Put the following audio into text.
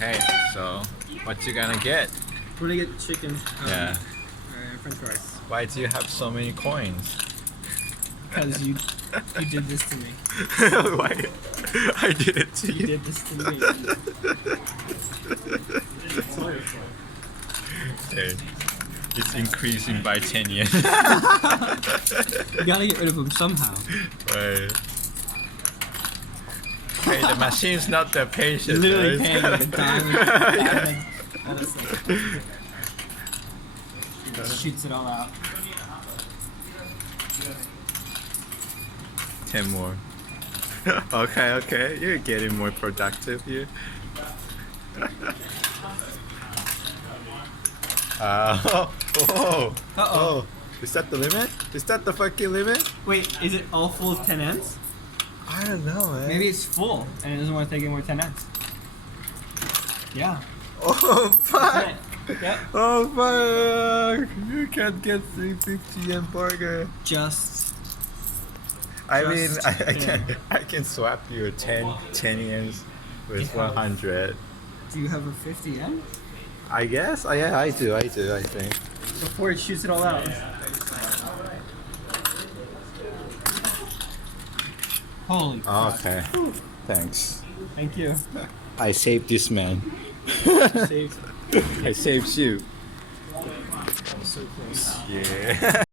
Okay, so what you gonna get? We're gonna get chicken. Yeah. French fries. Why do you have so many coins? Because you did this to me. Why? I did it to You you. did this to me. It's all your fault. Okay. It's increasing by 10 yen. You gotta get rid of them somehow. Right. Okay, the machine's not that patient. Literally right? paying like a dime. Honestly. It shoots it all out. 10 more. Okay. You're getting more productive here. Oh. Uh-oh. Is that the limit? Is that the fucking limit? Wait, is it all full of 10 ends? I don't know, man. Maybe it's full and it doesn't want to take any more 10 ends. Yeah. Oh, fuck! Yep. Oh, fuck! You can't get 350 yen burger. Just I mean, Just I can swap you 10 yens with 100. do you have a 50 yen? I guess? Yeah, I do, I think. Before it shoots it all out. Holy fuck. Okay. Thanks. Thank you. I saved this man. Saved. I saved you. So close. Yeah.